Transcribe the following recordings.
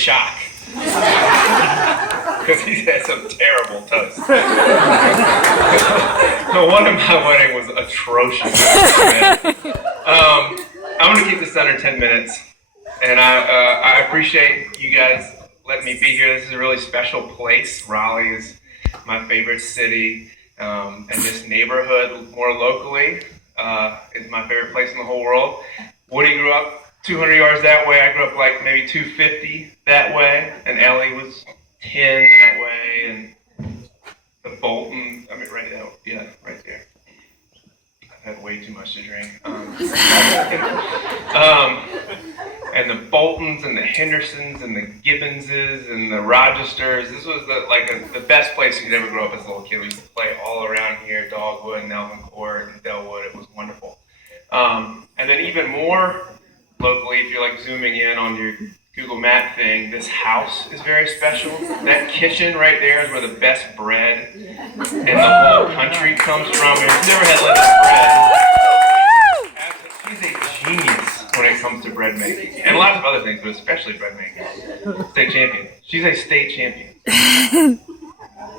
shock. Because he's had some terrible toast. No wonder my wedding was atrocious. I'm going to keep this under 10 minutes. And I appreciate you guys letting me be here. This is a really special place. Raleigh is my favorite city. And this neighborhood, more locally, is my favorite place in the whole world. Woody grew up 200 yards that way. I grew up like maybe 250 that way. And Ellie was 10 that way. And the Bolton, right there. I've had way too much to drink. And the Boltons and the Hendersons and the Gibbonses and the Rogesters. This was the best place you could ever grow up as a little kid. We used to play all around here, Dogwood, Nelson Court, and Delwood. It was wonderful. And then even more locally, if you're like zooming in on your Google Map thing, this house is very special. That kitchen right there is where the best bread in the whole country comes from. If you've never had Linda's bread, she's a genius when it comes to bread making. And lots of other things, but especially bread making. State champion. She's a state champion.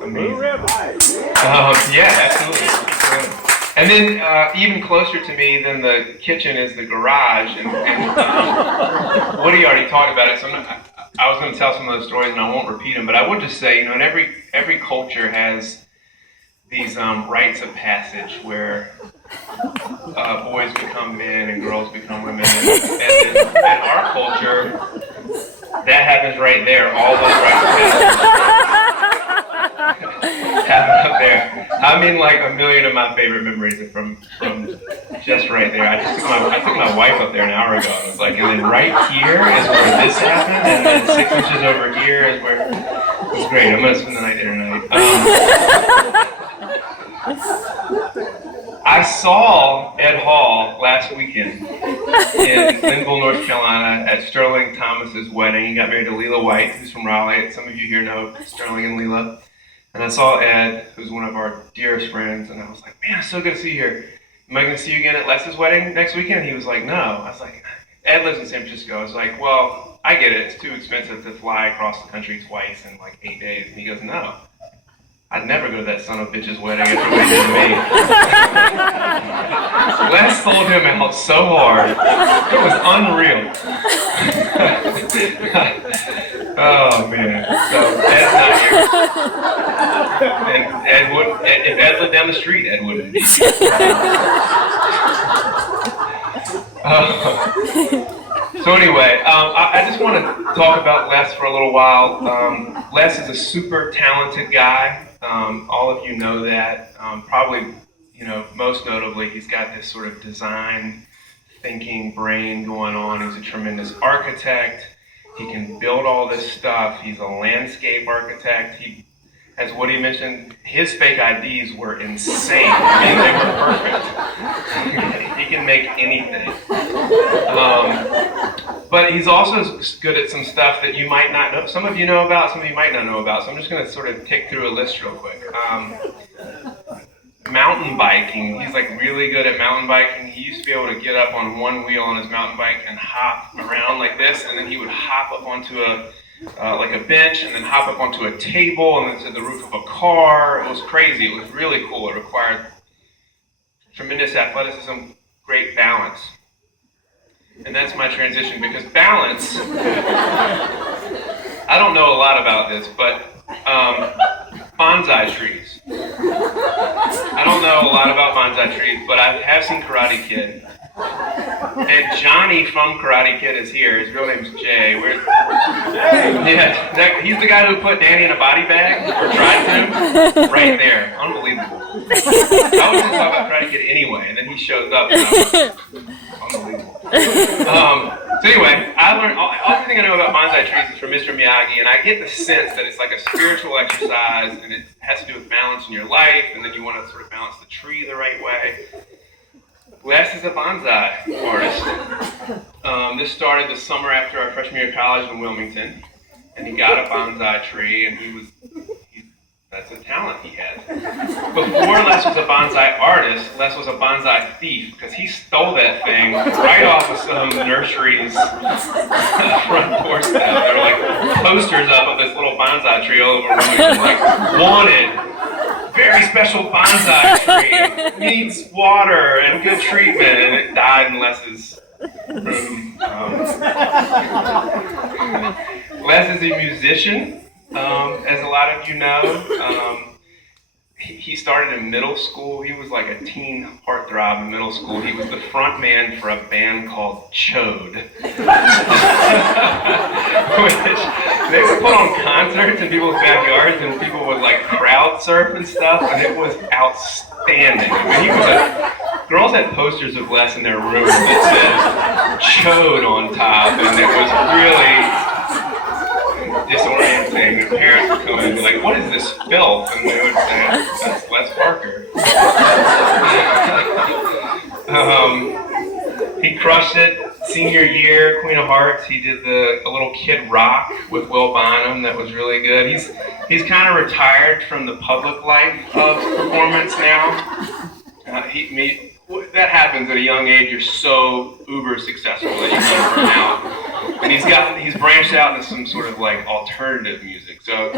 Amazing. Yeah, absolutely. And then even closer to me than the kitchen is the garage. And Woody already talked about it, so I was going to tell some of those stories and I won't repeat them, but I would just say, in every culture has these rites of passage where boys become men and girls become women. And in our culture, that happens right there. All those rites of passage happen up there. Like a million of my favorite memories are from just right there. I took my wife up there an hour ago and was like, and then right here is where this happened, and then 6 inches over here is where it's great. I'm gonna spend the night there tonight. I saw Ed Hall last weekend in Linville, North Carolina at Sterling Thomas's wedding. He got married to Leela White, who's from Raleigh. Some of you here know Sterling and Leela. And I saw Ed, who's one of our dearest friends, and I was like, man, it's so good to see you here. Am I going to see you again at Les's wedding next weekend? And he was like, no. I was like, Ed lives in San Francisco. I was like, well, I get it. It's too expensive to fly across the country twice in like 8 days. And he goes, no. I'd never go to that son of a bitch's wedding after what he did to me. Les sold him out so hard. It was unreal. Oh, man. So, Ed's not here. And Ed would, if Ed lived down the street, Ed wouldn't be. So anyway, I just want to talk about Les for a little while. Les is a super talented guy. All of you know that. Probably, most notably, he's got this sort of design thinking brain going on. He's a tremendous architect. He can build all this stuff. He's a landscape architect. As Woody mentioned, his fake IDs were insane. They were perfect. He can make anything. But he's also good at some stuff that you might not know. Some of you know about, some of you might not know about. So I'm just going to sort of tick through a list real quick. Mountain biking. He's like really good at mountain biking. He used to be able to get up on one wheel on his mountain bike and hop around like this, and then he would hop up onto a bench, and then hop up onto a table, and then to the roof of a car. It was crazy. It was really cool. It required tremendous athleticism, great balance. And that's my transition, because balance, I don't know a lot about this, but bonsai trees. I don't know a lot about bonsai trees, but I have seen Karate Kid. And Johnny from Karate Kid is here. His real name's Jay. He's the guy who put Danny in a body bag, or tried to. Right there. Unbelievable. I was going to talk about Karate Kid anyway, and then he shows up. And unbelievable. So anyway, I learned everything I know about bonsai trees is from Mr. Miyagi, and I get the sense that it's like a spiritual exercise, and it has to do with balance in your life, and then you want to sort of balance the tree the right way. Les is a bonsai artist. This started the summer after our freshman year of college in Wilmington, and he got a bonsai tree, and that's a talent he had. Before Les was a bonsai artist, Les was a bonsai thief, because he stole that thing right off of some nursery's front doorstep. They were like posters up of this little bonsai tree all over Wilmington, like, wanted, very special bonsai tree, needs water and good treatment, and it died in Les's room. Les is a musician, as a lot of you know. He started in middle school. He was like a teen heartthrob in middle school. He was the front man for a band called Chode. Which they would put on concerts in people's backyards, and people would like crowd surf and stuff, and it was outstanding. I mean, girls had posters of Les in their room that said Chode on top, and it was really disorienting. The parents would come in and be like, "What is this filth?" And they would say, "That's Les Parker." He crushed it. Senior year, Queen of Hearts, he did a little Kid Rock with Will Bonham that was really good. He's kind of retired from the public life of performance now. That happens at a young age. You're so uber successful that you can burn out. And he's branched out into some sort of like alternative music. So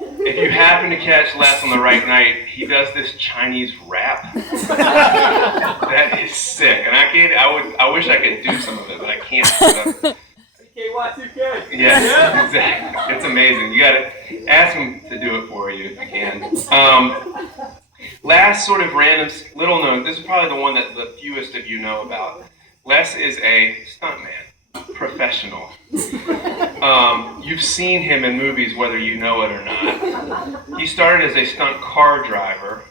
if you happen to catch Les on the right night, he does this Chinese rap. That is sick. And I wish I could do some of it, but I can't. CKY2K. Yes, exactly. It's amazing. You gotta ask him to do it for you if you can. Last sort of random, little known, this is probably the one that the fewest of you know about. Les is a stuntman, professional. You've seen him in movies whether you know it or not. He started as a stunt car driver,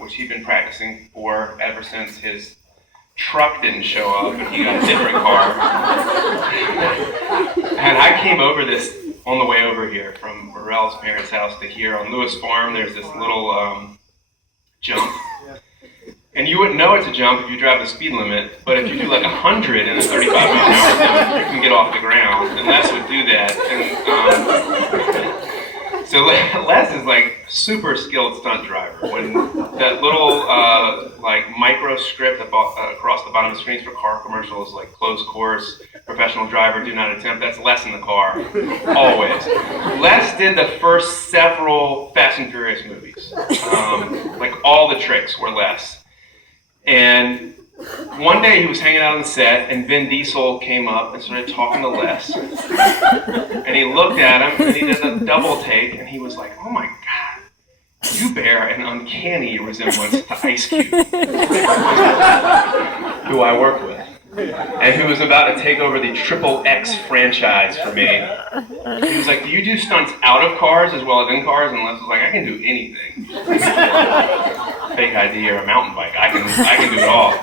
which he'd been practicing for ever since his truck didn't show up and he got a different car. And I came over this on the way over here from Morel's parents' house to here on Lewis Farm. There's this little jump. And you wouldn't know it's a jump if you drive the speed limit, but if you do like 100 in a 35-mile-an-hour zone, you can get off the ground, and Les would do that. And so Les is like super skilled stunt driver. When that little like micro script across the bottom of the screens for car commercials, like closed course, professional driver, do not attempt, that's Les in the car, always. Les did the first several Fast and Furious movies. Like all the tricks were Les. And one day he was hanging out on the set, and Vin Diesel came up and started talking to Les. And he looked at him, and he did a double take, and he was like, "Oh my God, you bear an uncanny resemblance to Ice Cube," who I work with, and who was about to take over the XXX franchise for me. He was like, "Do you do stunts out of cars as well as in cars?" And Les was like, "I can do anything. Fake ID or a mountain bike. I can do it all."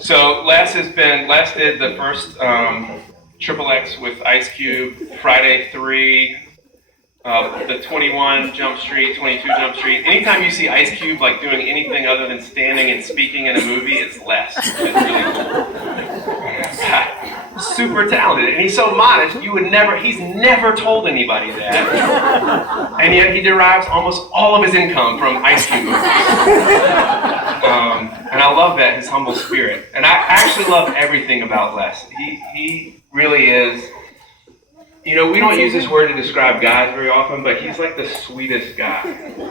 So Les did the first XXX with Ice Cube, Friday 3, the 21 Jump Street, 22 Jump Street. Anytime you see Ice Cube like doing anything other than standing and speaking in a movie, it's Les. It's really cool. Super talented, and he's so modest. He's never told anybody that, and yet he derives almost all of his income from Ice Cube movies. And I love that, his humble spirit. And I actually love everything about Les. He really is. You know, we don't use this word to describe guys very often, but he's like the sweetest guy,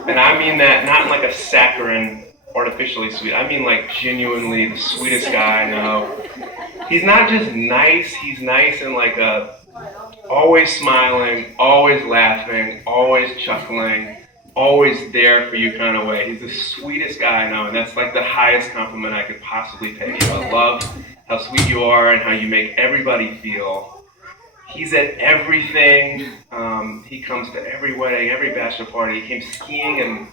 and I mean that not in like a saccharine, artificially sweet. I mean like genuinely the sweetest guy I know. He's not just nice, he's nice in like a always smiling, always laughing, always chuckling, always there for you kind of way. He's the sweetest guy I know, and that's like the highest compliment I could possibly pay you. I love how sweet you are and how you make everybody feel. He's at everything. He comes to every wedding, every bachelor party. He came skiing in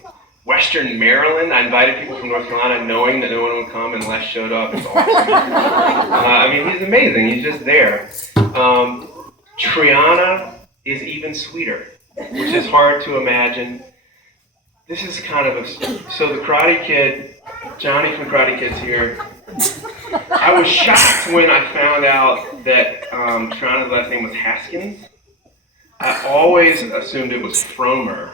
Western Maryland. I invited people from North Carolina knowing that no one would come, and Les showed up. It's awesome. I mean, he's amazing. He's just there. Triana is even sweeter, which is hard to imagine. This is kind of so the Karate Kid, Johnny from Karate Kid's here. I was shocked when I found out that Triana's last name was Haskins. I always assumed it was Fromer.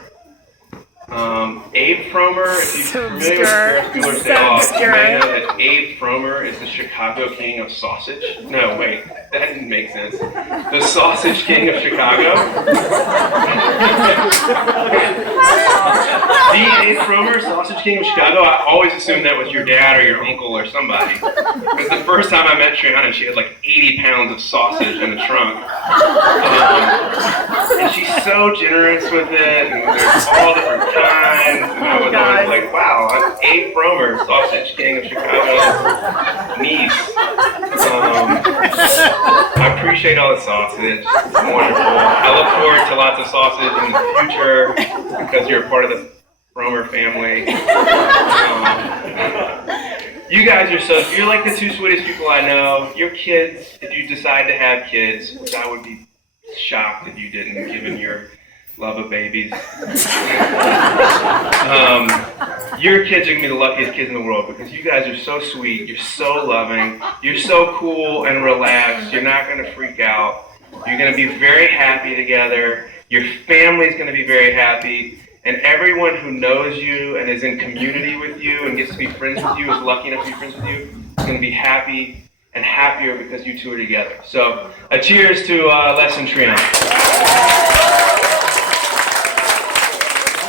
Abe Fromer, if you're So familiar with Ferris Bueller's Day So Off, you obscure. may know that Abe Fromer is the Chicago King of Sausage. No, wait, that didn't make sense. The Sausage King of Chicago. The Abe Fromer, Sausage King of Chicago, I always assumed that was your dad or your uncle or somebody. Because the first time I met Triana, she had like 80 pounds of sausage in the trunk. And she's so generous with it, and there's all different kinds, and I was always like, wow, I'm Abe Fromer, Sausage King of Chicago's niece. I appreciate all the sausage. It's wonderful. I look forward to lots of sausage in the future because you're a part of the Fromer family. You guys are you're like the two sweetest people I know. Your kids, if you decide to have kids, which I would be shocked if you didn't, given your love of babies. Your kids are going to be the luckiest kids in the world because you guys are so sweet, you're so loving, you're so cool and relaxed, you're not going to freak out, you're going to be very happy together, your family's going to be very happy, and everyone who knows you and is in community with you and gets to be friends with you, is lucky enough to be friends with you, is going to be happy and happier because you two are together. So, a cheers to Les and Triana.